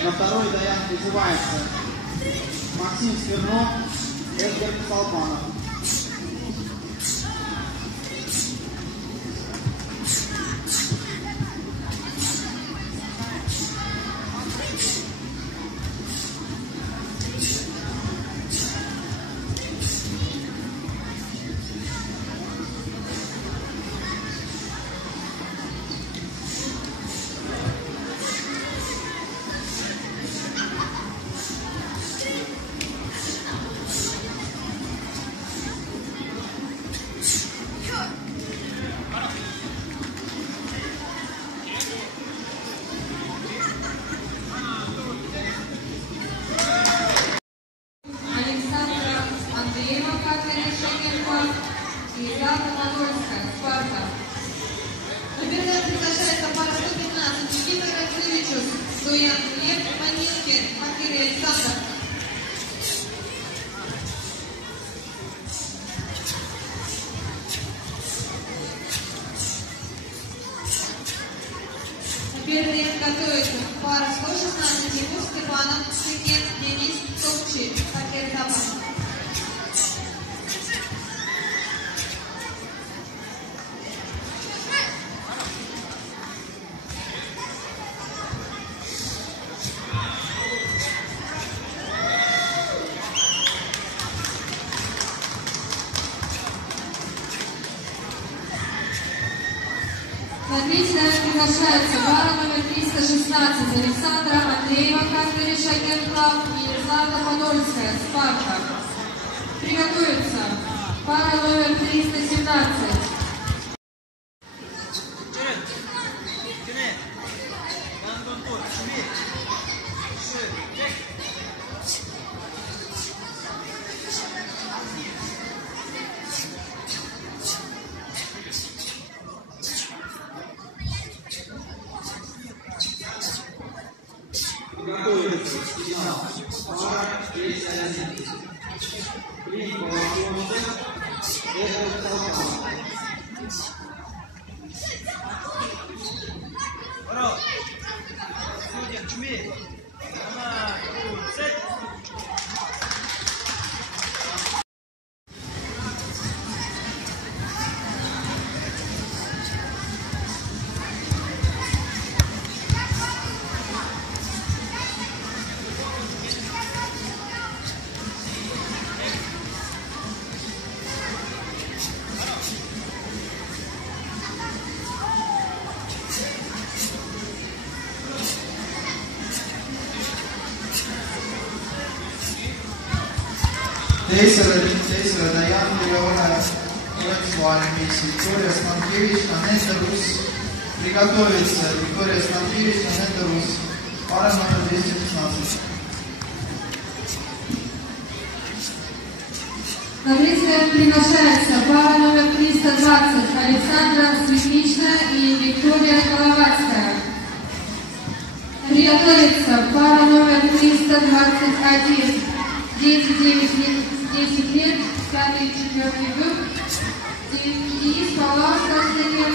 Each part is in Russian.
На второй Даян призывается Максим Смирнов, Эдгар Салпанов. Теперь готовится пара 116 Тимур Степанов, Сыкин, Денис, Топчи, Хакер Табан. На третье приглашается пара номер 316 Александра Андреева, Кафедре Шагенклав и Елизавета Подольская, Спарта. Приготовиться. Пара номер 317. Готовится финал. Пара 31. Клин Балаконцев, Эдгар Салпанов. Ворот. Судья, чуми. Teisele Dajanile oleks valmis Viktoria Stankevitš, Aneta Rus. Приготовиться Виктория Stankevitš, Aneta Rus. Пара номер 216. На третье приглашается пара номер 320 Александра Светличная и Виктория Коловацкая. Приготовиться пара номер 321. 10 лет, 5-4 групп, Денис Павловский,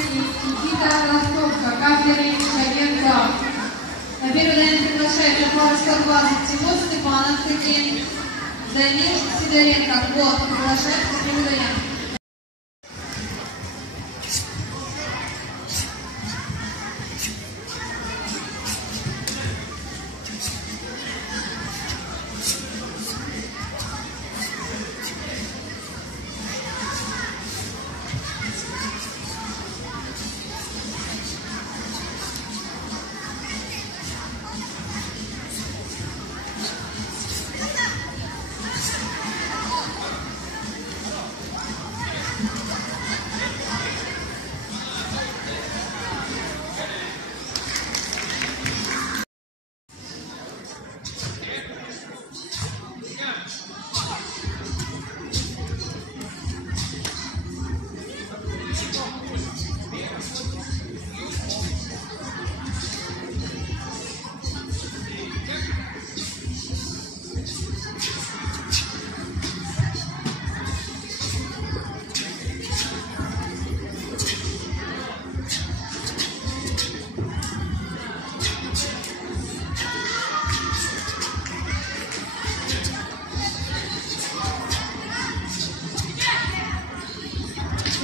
Никита Ростовка, Кафедре Шагенклав. На первый день приглашается пара 120 Тимур Степанов, Сыкин, Данил Сидоренко, Год, приглашается к нему Даян.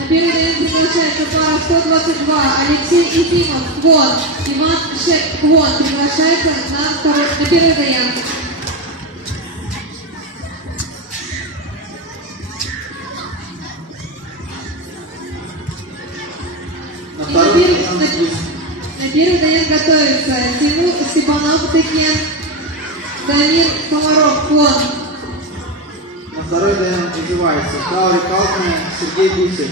первый день приглашается пара 122 Алексей Ефимов, Квон, Иван Шек, Квон приглашается на первый день. На первый день готовится Тимур Степанов Текен, Дамир Комаров, Квон. На второй день называется Таури Калкина, Сергей Гусев.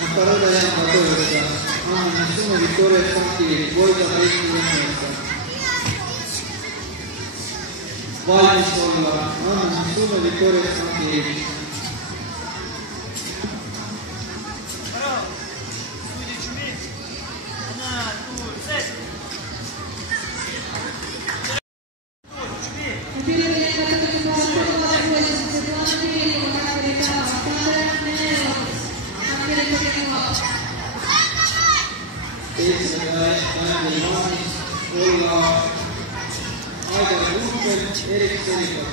На второй вариант готовится Анна Мисума, Виктория Санкевич, Бойко, третий место. Валя Шолова, Анна Мисума, Виктория Санкевич. Эрик Селиков.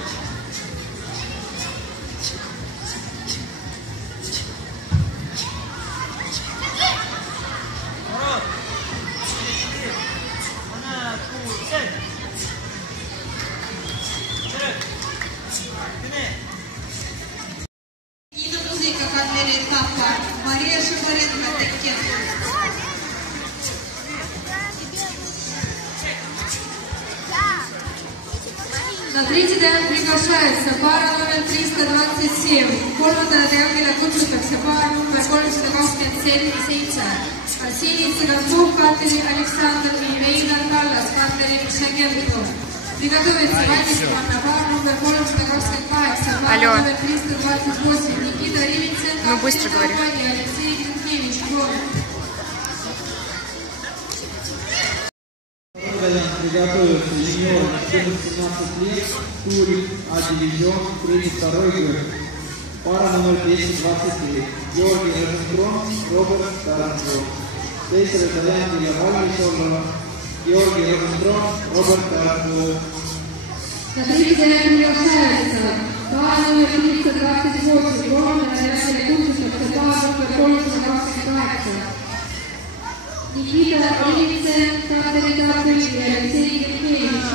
Нина Музыка, Корнелия Тапка, Мария Шабаренко, Текен. На третий день приглашается пара номер 327. Kolmandale triangile kutsutakse paar number 327. Arsenij Цыганков, Катери Александр и Вейнар Каллас, Катери Шагенков. Приготовиться Ванечкина, пар номер 328, пар номер 328. Никита Ревенценко, Алексей Гринкевич, Приготовился юниор на 17 лет, Турик, А-дивизион, третий, второй год. Пара номер 223. Георгий Розенкрон, Роберт Таранцов. Третий вариант для Вали Шолова. Георгий Розенкрон, Роберт Таранцов. На третий день приглашается пара номер 328. Город Алексей Кутиков, пара номер 328. Никита Ревенценко, Катери Алексей Гринкевич,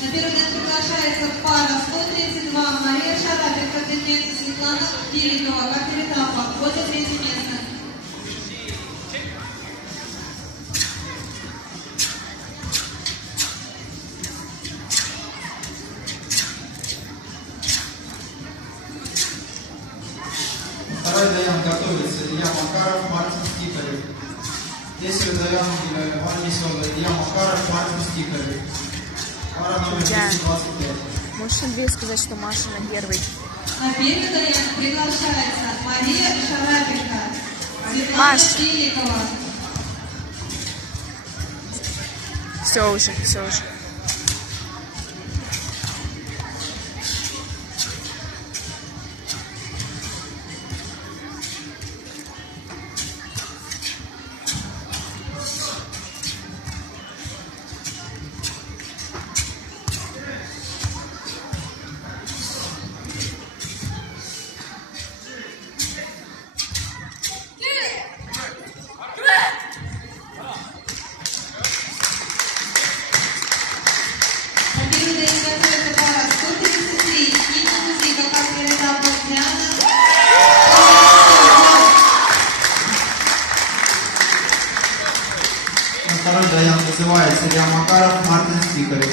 На первый день приглашается пара 132 Мария Шарапенко, Текен, Светлана Киликова, Катери Тапка, вот и третье место. Второй даян готовится Илья Макаров, Мартин Стикарев. Третий даян Ваня Сова, Илья Макаров, Мартин Стикарев. Пара номер 225. Можешь Андрею сказать, что Маша на первый? На первый даян приглашается Мария Шарапенко, Светлана Киликова. Все уже, все уже. Призывается Илья Макаров, Мартин Стикарев.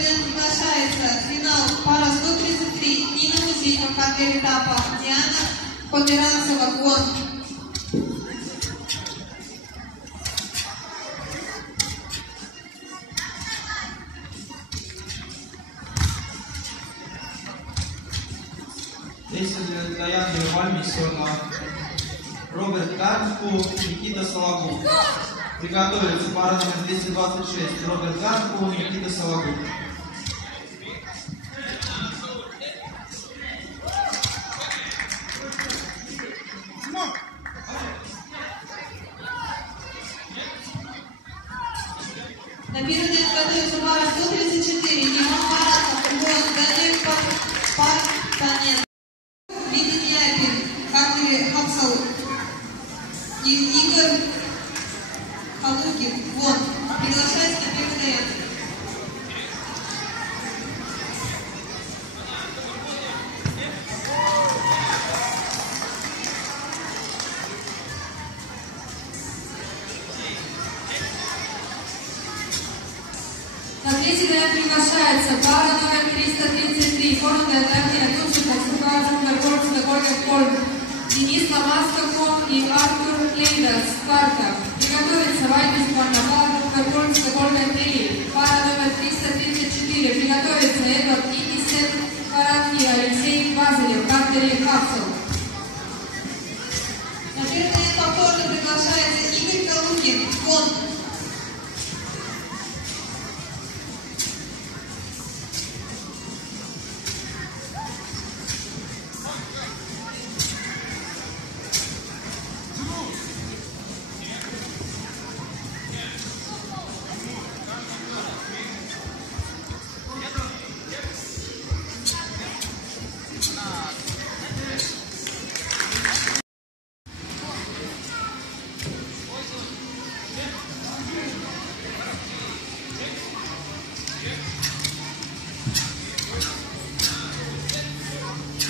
Приглашается финал пара 133. Нина Музикова, кандидат этапа. Диана Померанцева, гон. Действие для Янги Вальмисона. Роберт Гарнку, Никита Сологуб. Приготовиться пара номер 226. Роберт Гарнку, Никита Сологуб. На первый день готовится пара 134. Димон Маратов, гон. Данил Партанец. Лидия Няпин, Кафри Хапсал. Игорь Халукин, гон. Приглашается на первый день. На третий день приглашается пара номер 333. Форум Дайдания Тушита, Сукажем, Горгорцев, Горгорцев, Денис Ломаскаков и Артур Лейдас, Спарта. Приготовиться Вайдис Барнабал, Горгорцев, Горгорцев, пара номер 334. Приготовиться Эдвард Никисен, Харанки, Алексей Базелев, Кантери Капсул. На первый день повторно приглашается Игорь Калугин, гон.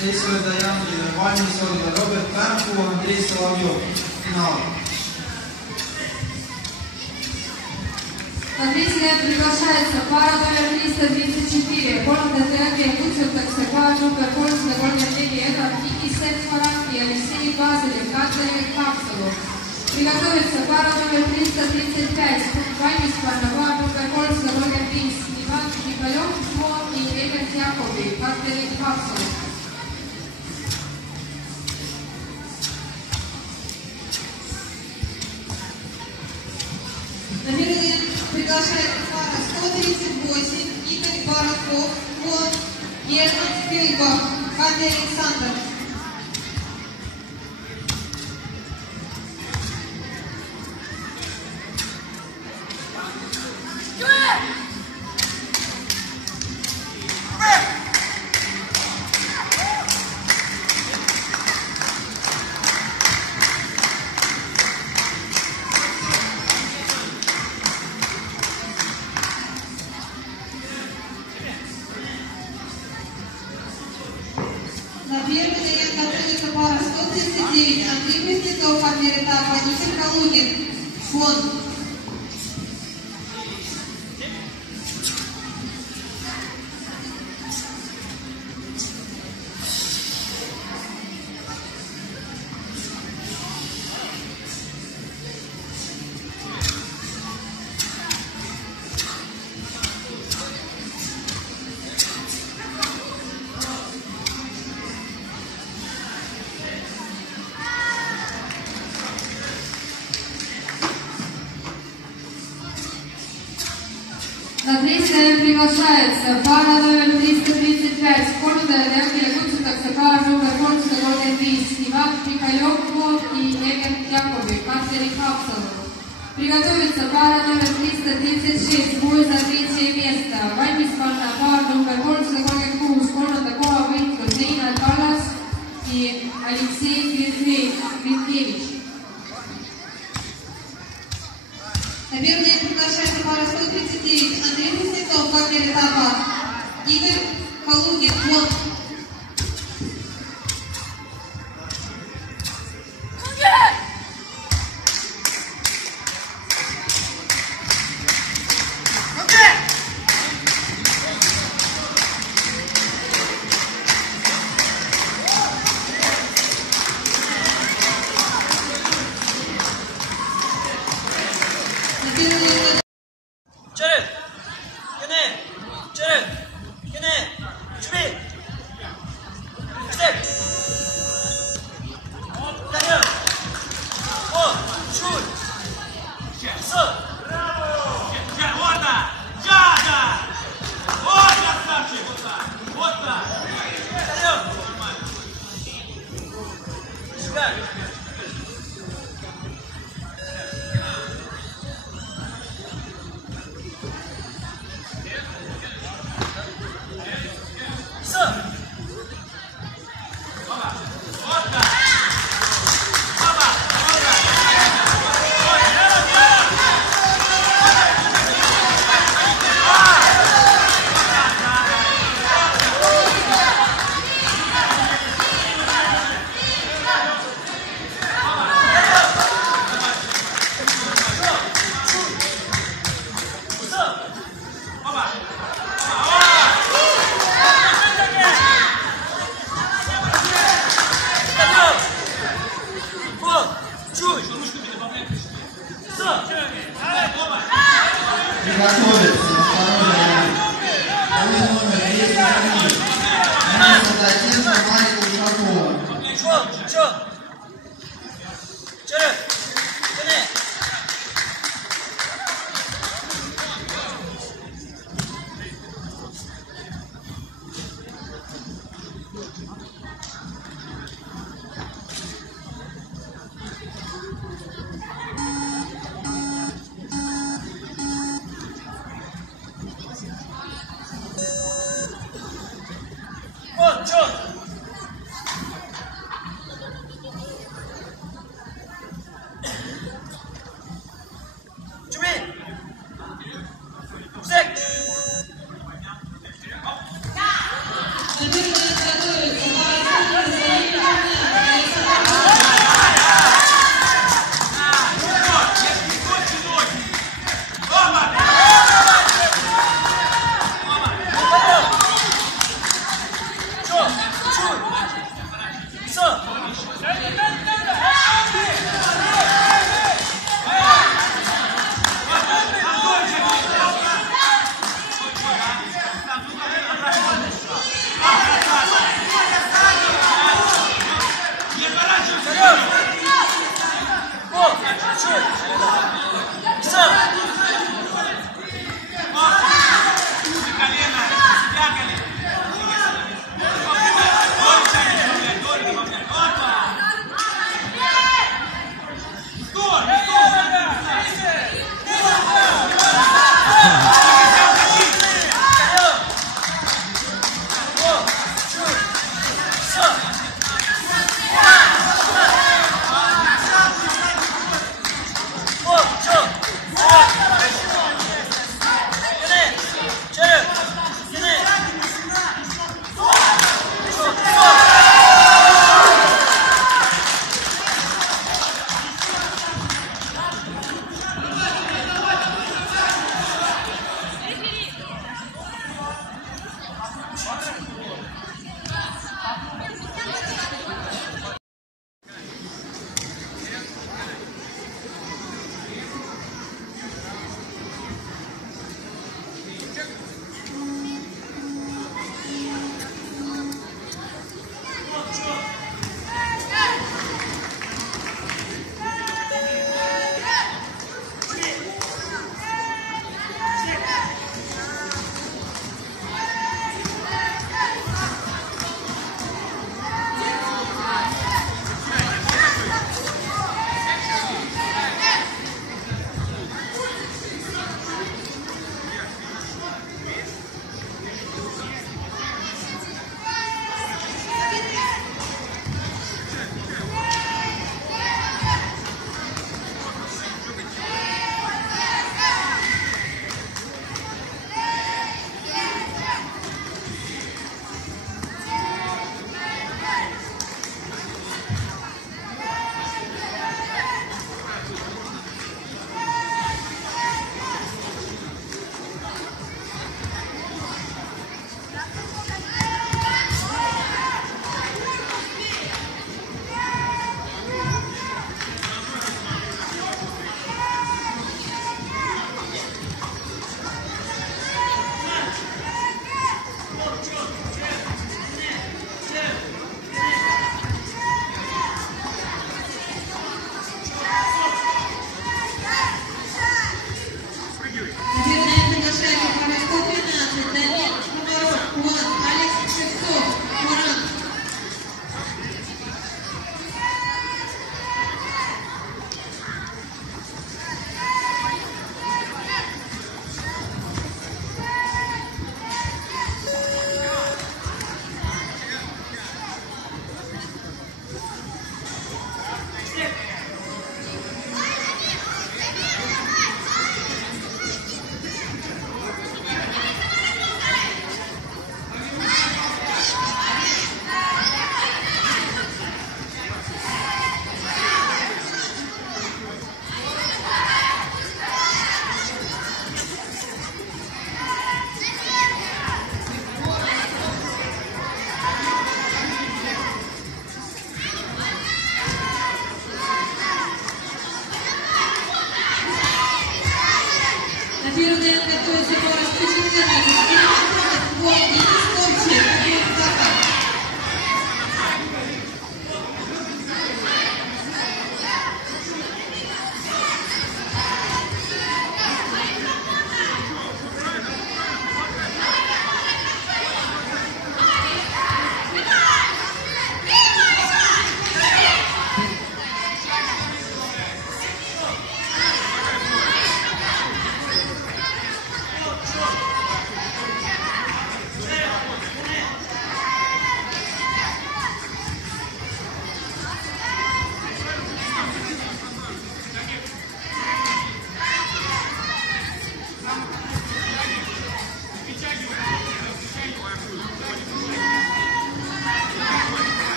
Действие для Янги Вальмисона. Роберт Гарнку, Андрей Соловьев. Финал. На третий день приглашается пара номер 334. Форум Дайдания Тушита, Сукажем, Горгорцев, Горгорцев, Эдвард Никисен, Харанки, Алексей Базелев, Кантери Капсул. Приготовиться пара номер 335. Вайдис Барнабал, Горгорцев, Горгорцев, Иван Николев, гон и Эдвард Яковлев, Кантери Капсул. На первый день приглашается пара 138. Игорь Бараков, гон. Герман Спилбах, Катя Александр. На первый день готовится пара 139. Андрей Пресняков, кандидат этапа. Игорь Калугин, гон. На третий день приглашается пара номер 335. Форум Дайдания Тушита, Сукажем, Горгорцев, Горгорцев, Иван Михайлов и Игорь Яковлев, Кантери Капсул. Приготовится пара номер 336, бой за третье место. Valmispanna paar number 336, kolmanda koha võitlu Zeina Kallas и Алексей Гринкевич. На первый день приглашается пара 139, Андрей Кузнецов, партнер этапа, Игорь Калугин, вот.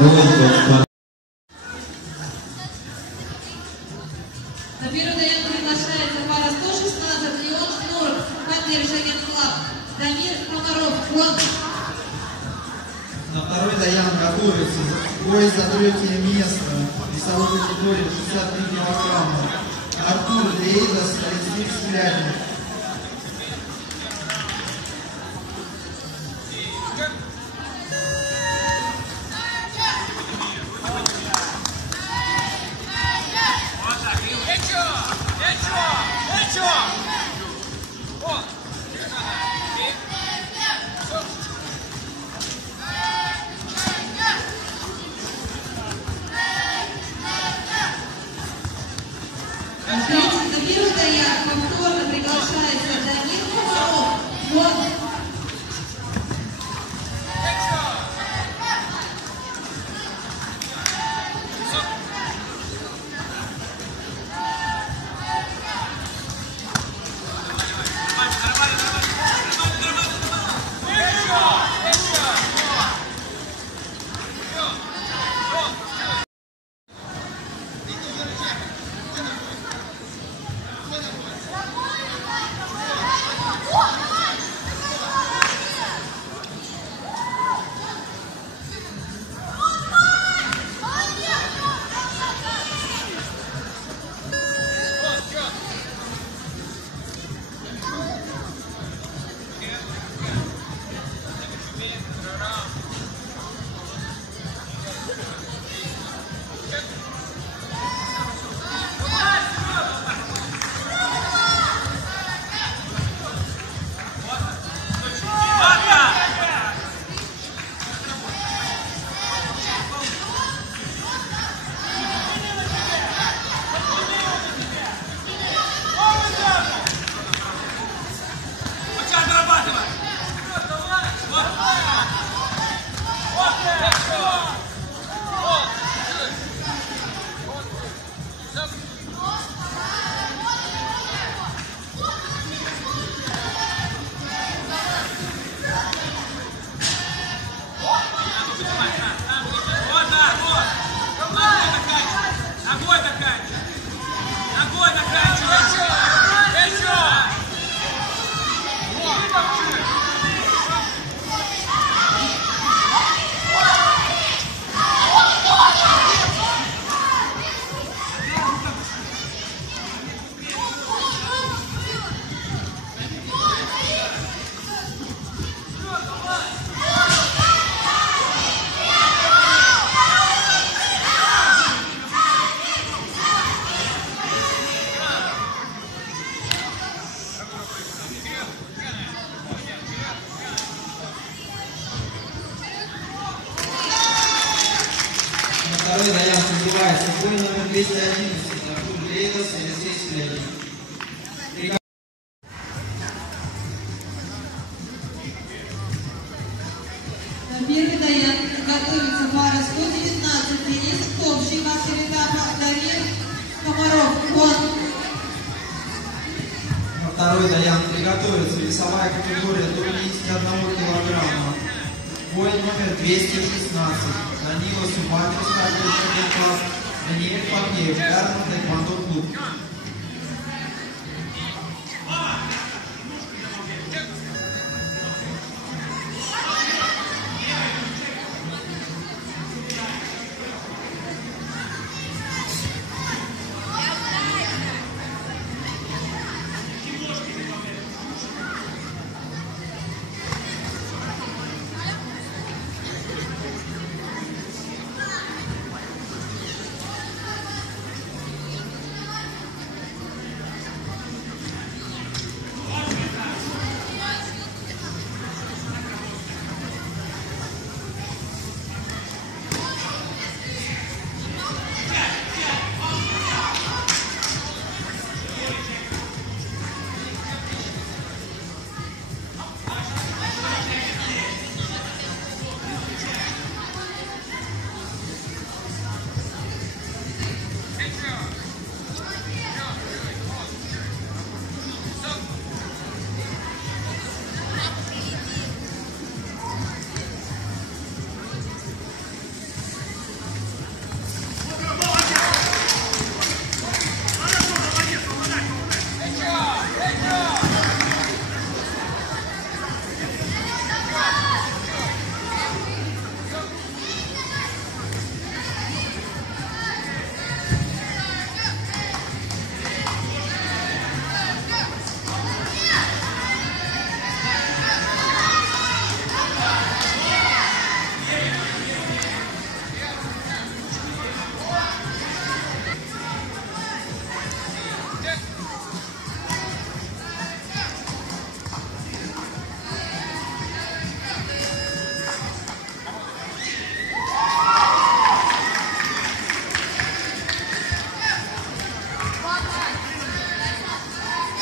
На первый дайян приглашается пара 116 Леон Шнур, командир Шаген Клаб, Дамир Комаров, год. На второй дайян готовится бой за третье место. Весовой категории 63 килограмма. Артур Лейдас, Алексей Склятин. На первый дайян повторно приглашается Дамир Комаров, год. Второй дайян называется бой номер 211. Артур Лейдас, Алексей Склятин. На первый дайян готовится пара 119 Денис Топший, мастер этапа Дамир Комаров, год. На второй дайян приготовится весовая категория до 51 килограмма. Бой номер 216. Данила Субатов, командир Шаген Клаб, Даниэль Папеев, Гарман Тэквондо клуб.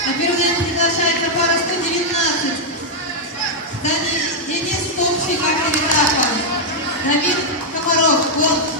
На первый занятие приглашается пара 119. Денис Топчик, Актеритапа. Рамин Комаров, Гонг.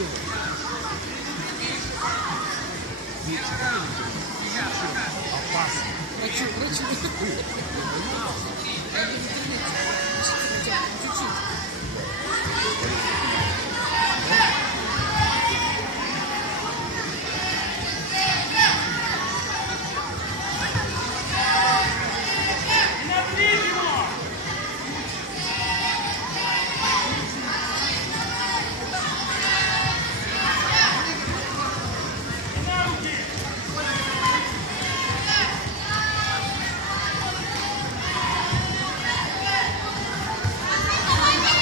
Thank you.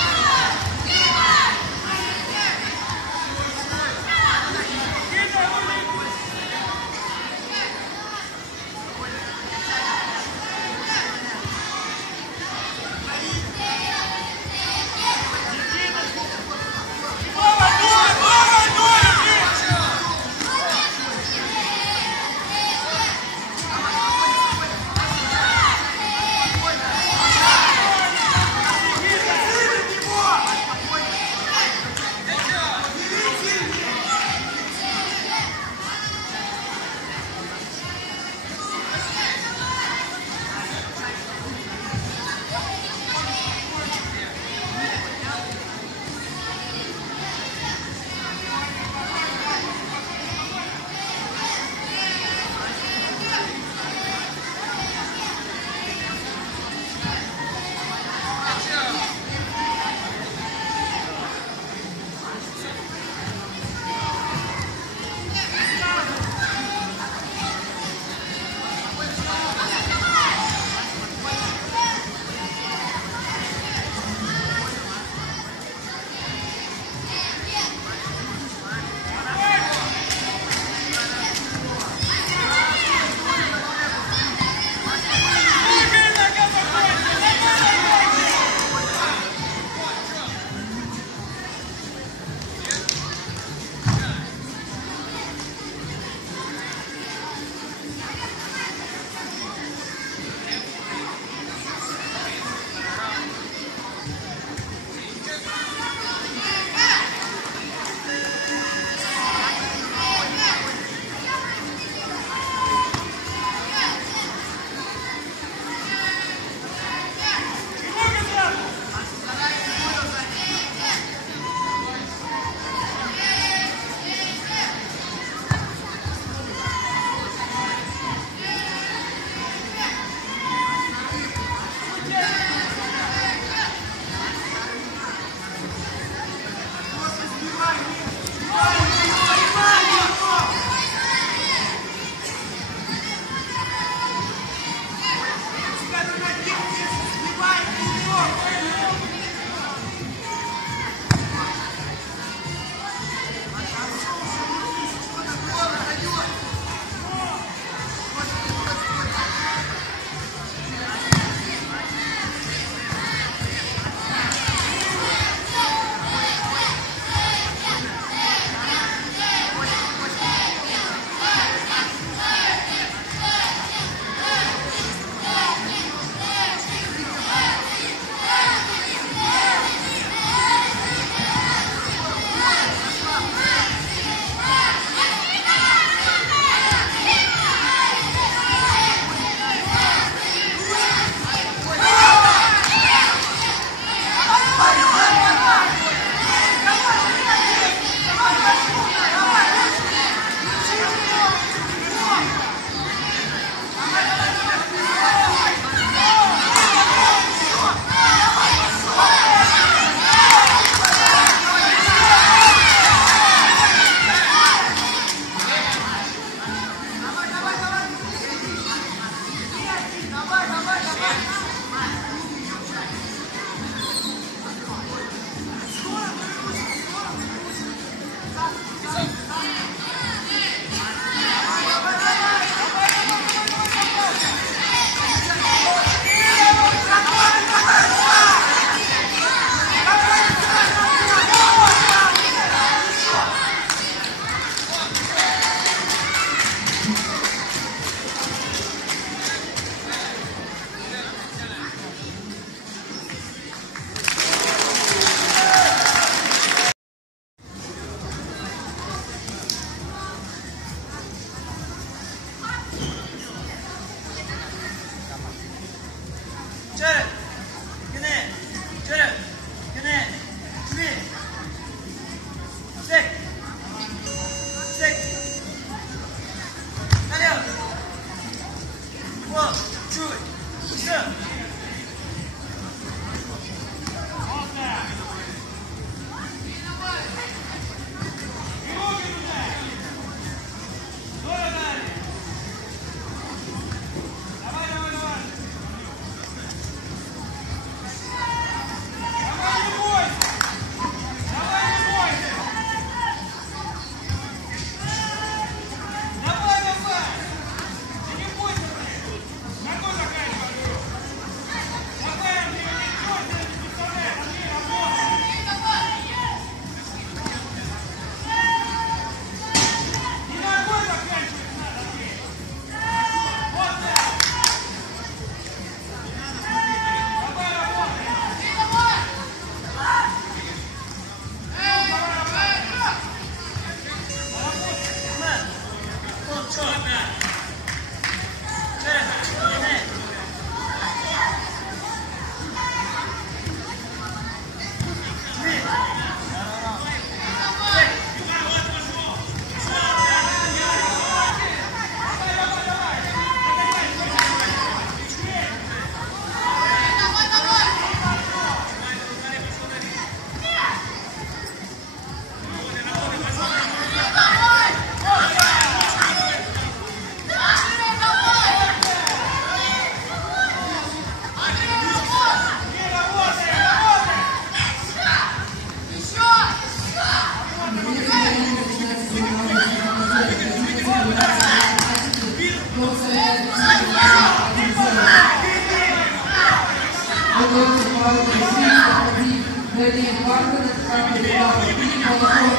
Даниил Барков, Филипп Малахов,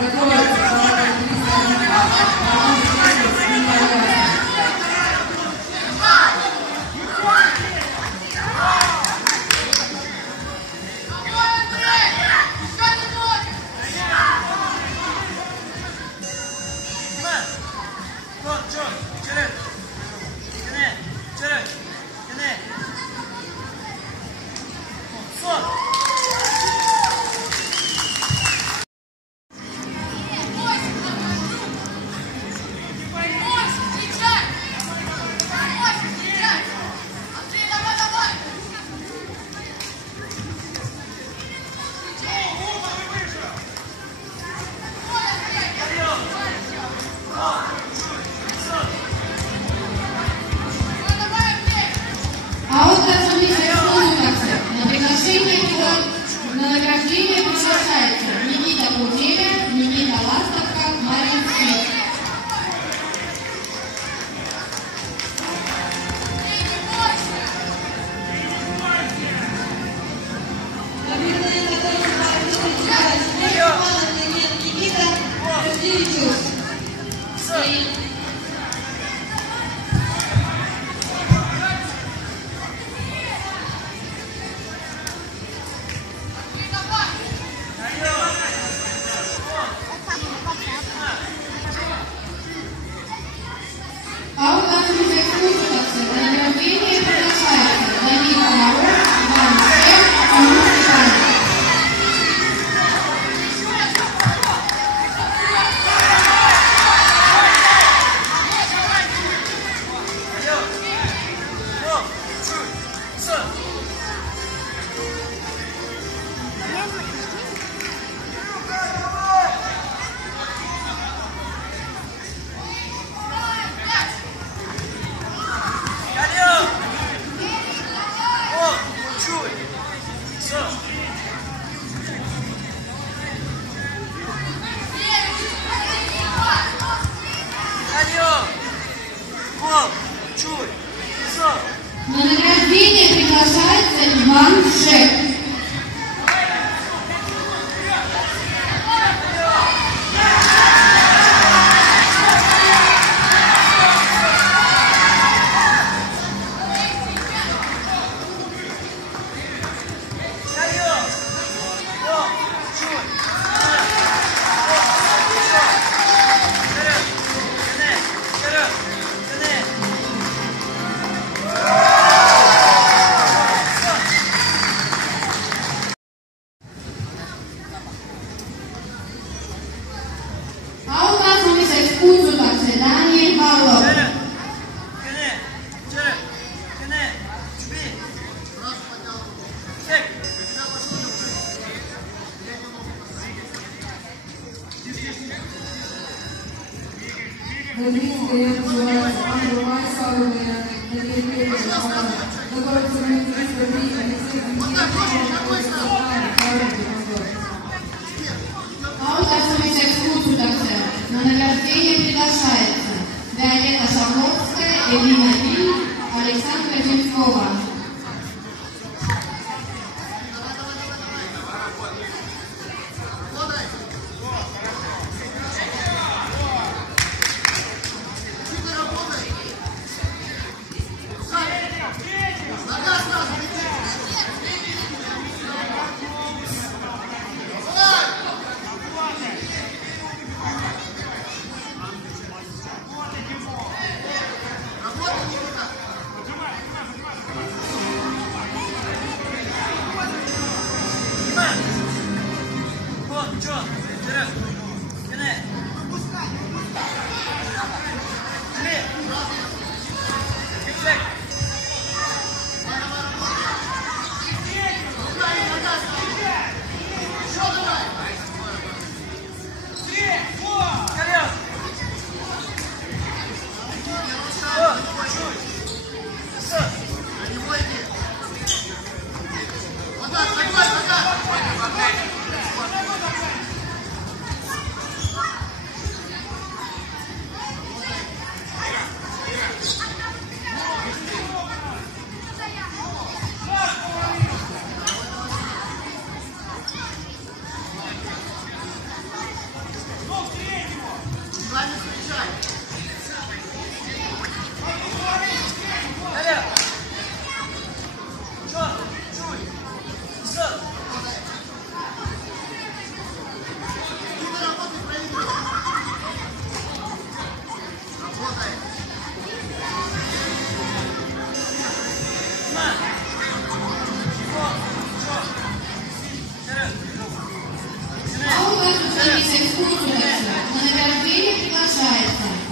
готовится команда на награждение приглашается Никита Путеля, Никита Ластовка, Марин Смит. Никита Разделичук. А у нас уже слушаться на награждение приглашается Данил Комаров, Иван Сев, Тимур Степанов. На награждение приглашается Иван Шек. Даниил Павлов. На награждение приглашается Виолетта Шаховская, Элина Виль, Александра Земскова.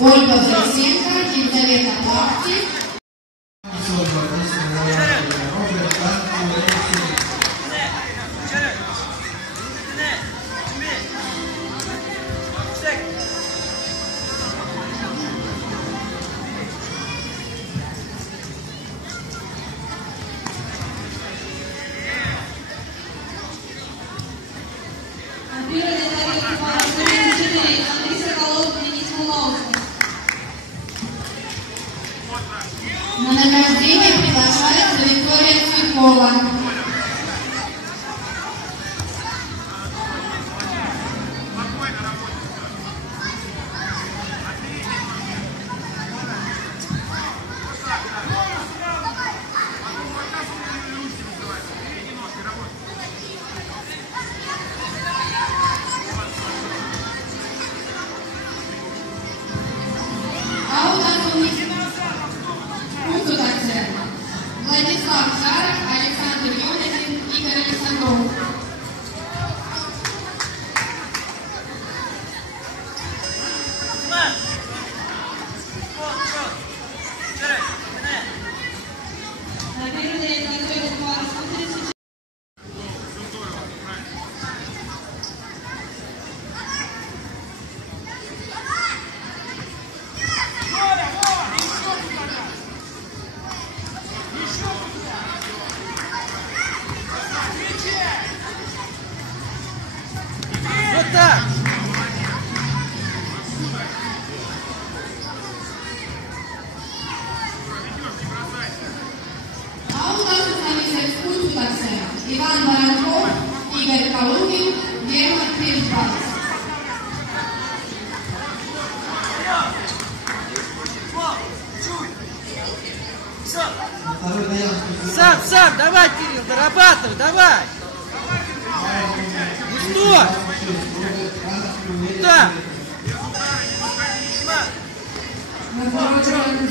Ольга Борисенко, Елизавета Лапти. На награждение приглашается Виктория Цветкова. Владислав Жаров, Александр Юдин, Игорь Александров. Вот так! А у нас останется экскурсия. Иван Воронков, Игорь Калугин, Герман Крижбас. Сам, давай, Кирилл, дорабатывай, давай! Ну что? Да! Называется это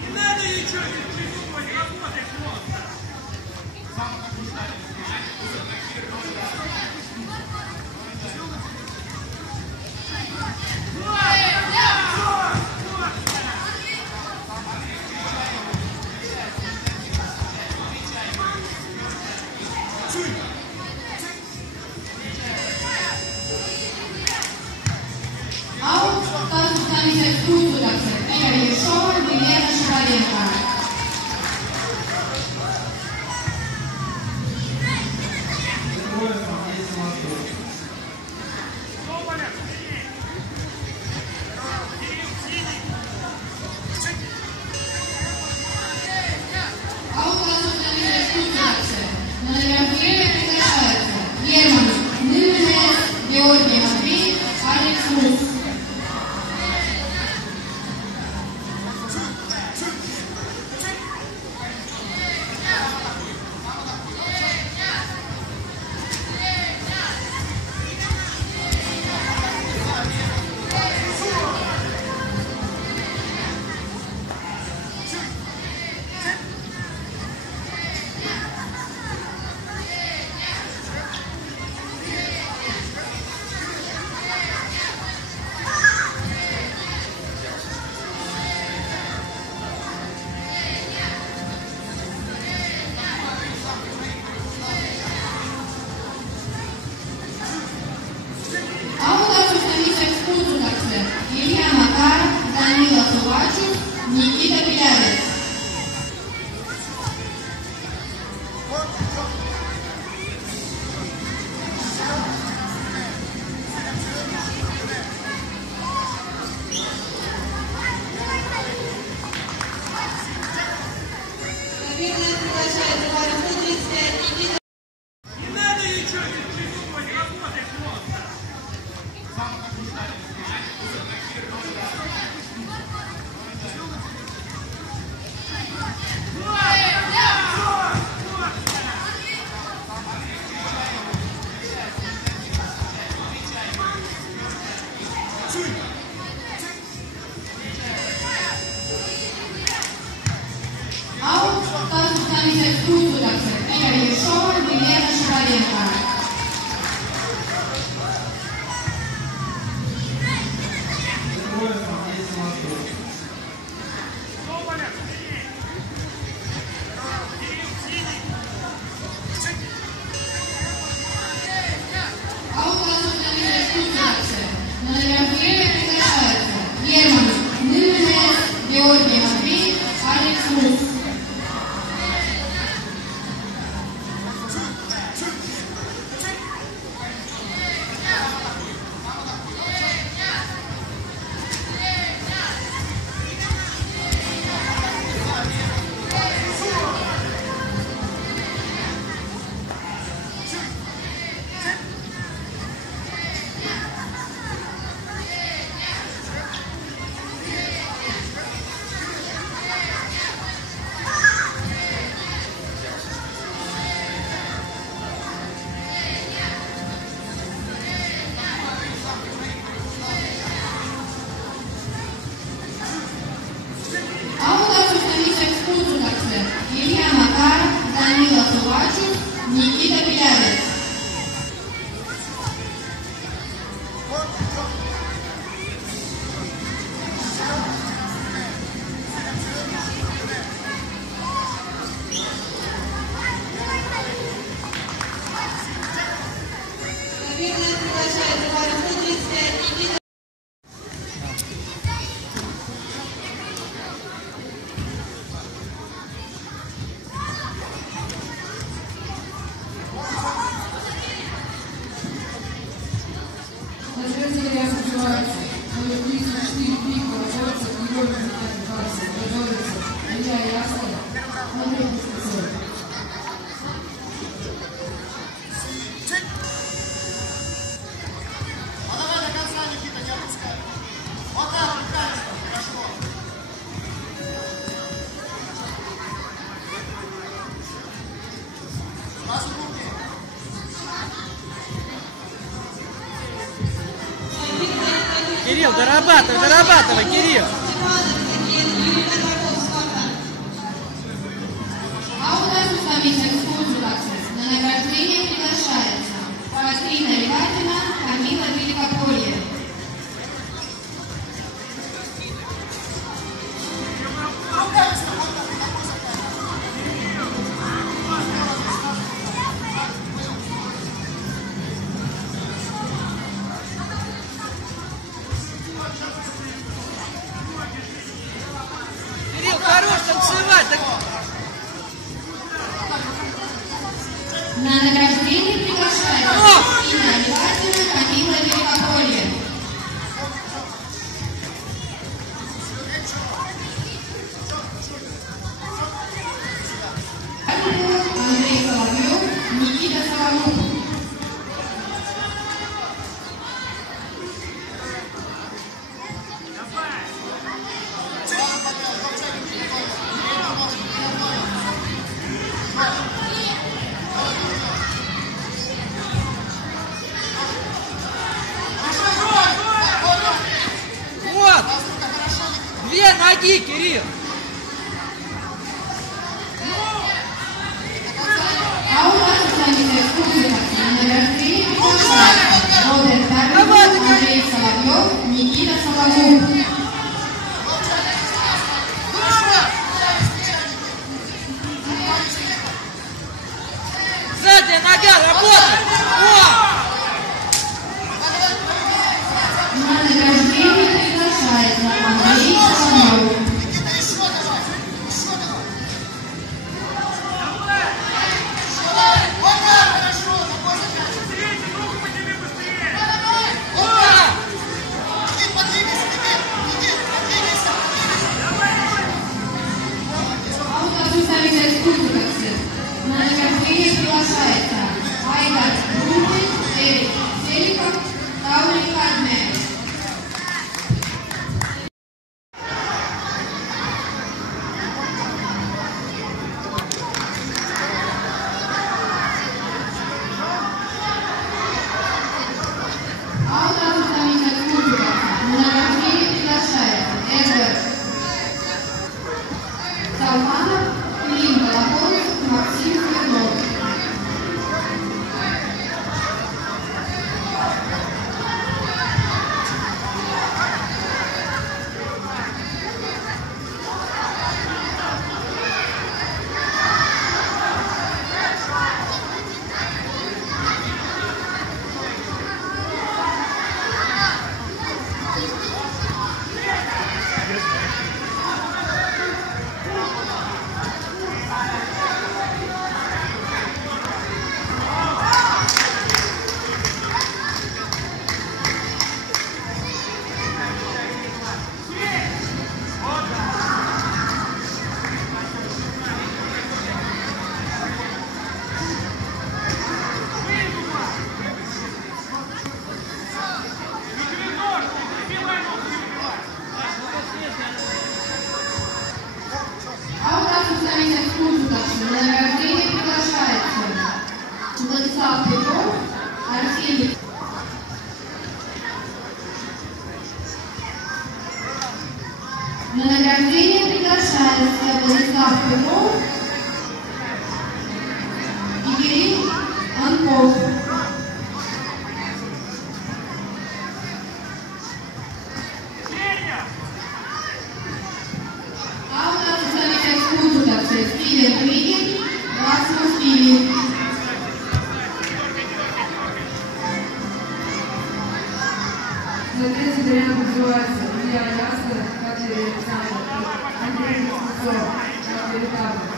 Не надо ничего, работай просто! А у нас останется экскурсия. Игорь Ершова, Елена Шеваленко. А у нас останется экскурсия. На награждение приглашаются Герман Нырнес, Георгий Матвеев, Алекс Рус. А у нас останется экскурсия. Илья Макаров, Данила Сувачев, Никита Пилявец. Не надо ничего, работай просто! А у нас останется ekskluzivace Igor Yershova, Milena Sharavenko. На награждение приглашаются Герман Нынес, Георгий Матвей, Алекс Рус. Илья Макаров, Данила Сувачев, Никита Пилявец. Наверное, приглашается номер 135 Никита. Кирилл, дорабатывай, Кирилл! А у нас установить экскурсию на награждение приглашается Катрина Реватина, Камила Великополье. Кирилл, хорош танцевать! Так... На награждение приглашается Катрина Реватина, Камила Великополье. Андрей Соловьев, Никита Соловьев. Вот! Две ноги, Кирилл! А у нас установить экскурсию на награждение приглашается Роберт Тарбин, Андрей Соловьев, Никита Соловьев. Задняя нога, работай! О! На награждение приглашается Андрей Соловьев. А у нас установить экскурсию на награждение приглашается Айдар Грубин, Эрик Селиков, Таури Кадме. А у нас установить экскурсию на награждение приглашается Эдвард Салманов, Клим Балахов, Максим Владислав Петров, Арсений. На награждение приглашается Владислав Петров и Кирилл Анков. А у нас представитель Кутутовцы Стивен Кригин, Расмус Филипп. За третий вариант называется «Илья Ясна», Катя Александр, Андрей Кузнецов, Андрей Кабов.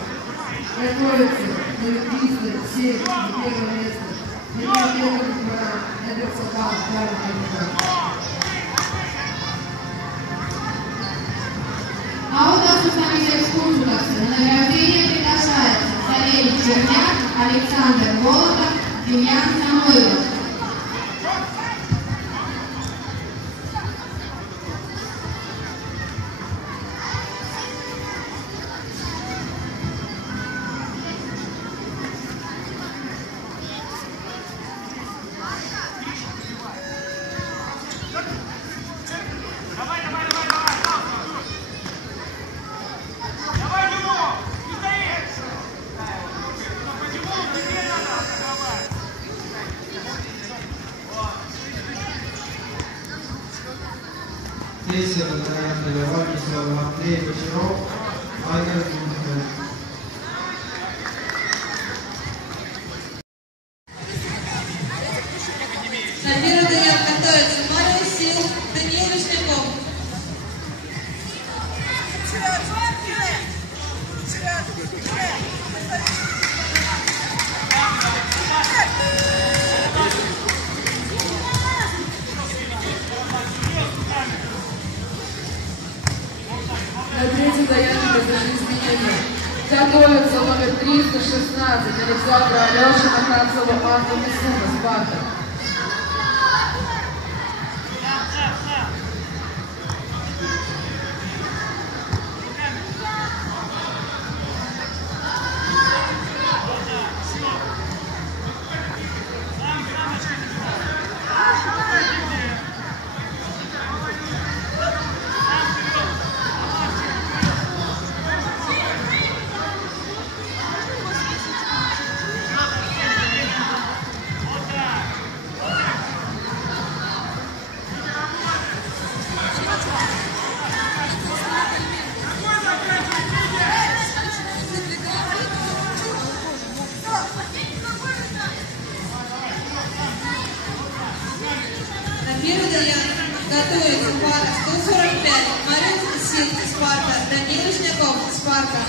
Готовится на 307 на первое место. Илья Петров, Эдвард Сокал, второй кандидат. А у нас представитель Кутутовцы на награждение приглашается Савелий Черняк, Александр Волотов, Демьян Самойлов. Третье вариант Владислав Андрей Бочаров, Айгар Гунтер. На первый вариант готовится Марио Сил, Даниил Вишняков. На третий вариант произошли изменения. Готовится номер 316 Александра Алешина, Ханцева, Анна Мисуна, Спарта. Первый вариант готовится пара 145 Марио Сил, Спарта, Даниил Вишняков, Спарта.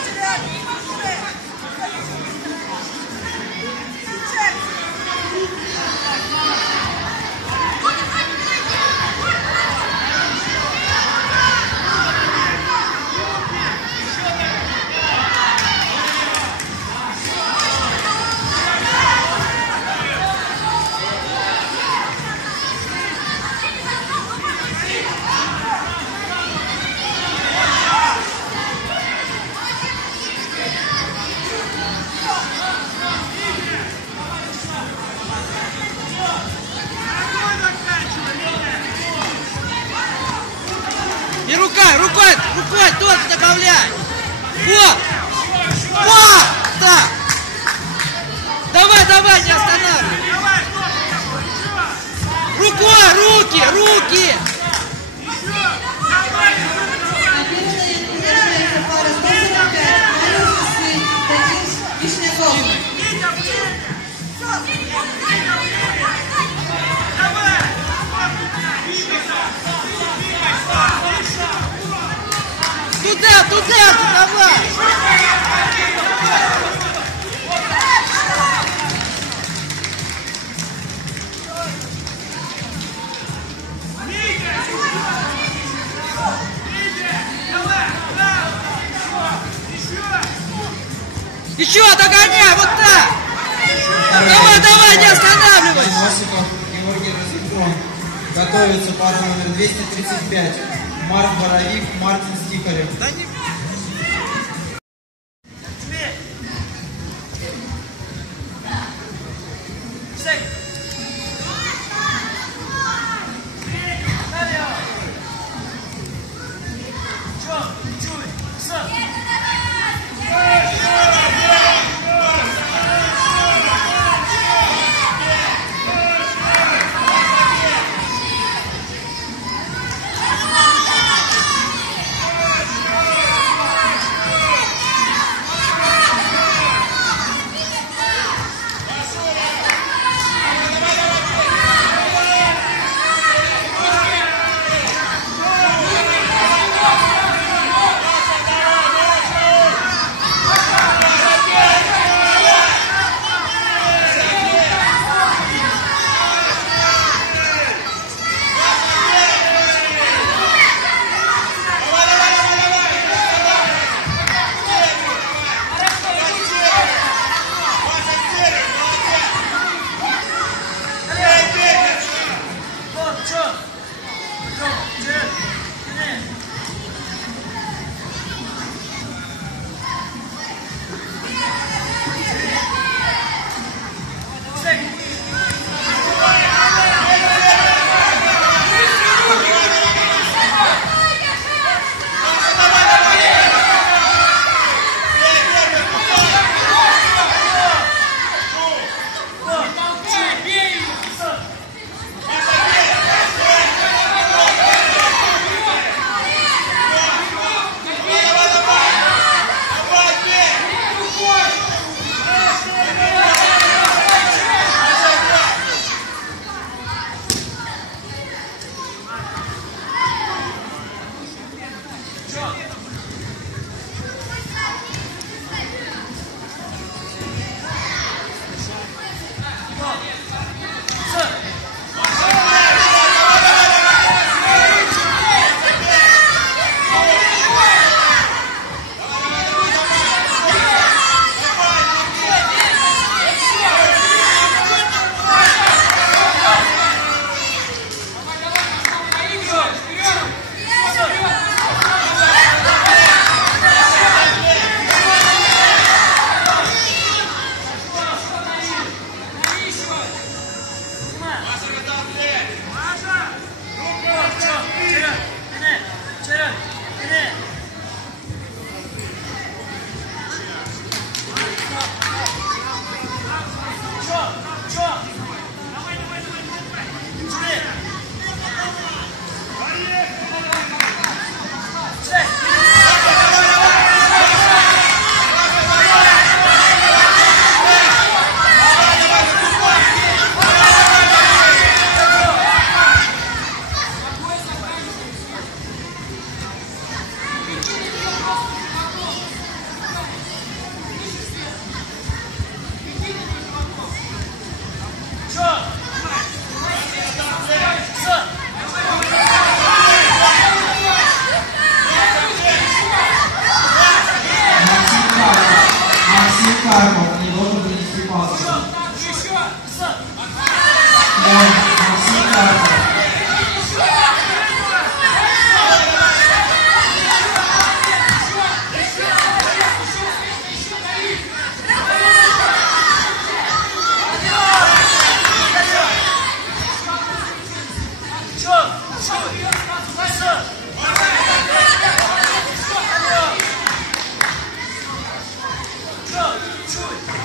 Good Еще догоняй, вот так! Давай, давай, не останавливайся! Осипов Георгий Разикон. Готовится пара номер 235. Марк Боровик, Мартин Стихарев. Карпов не должен принести пасу. Да, Максим Карпов. Чуть!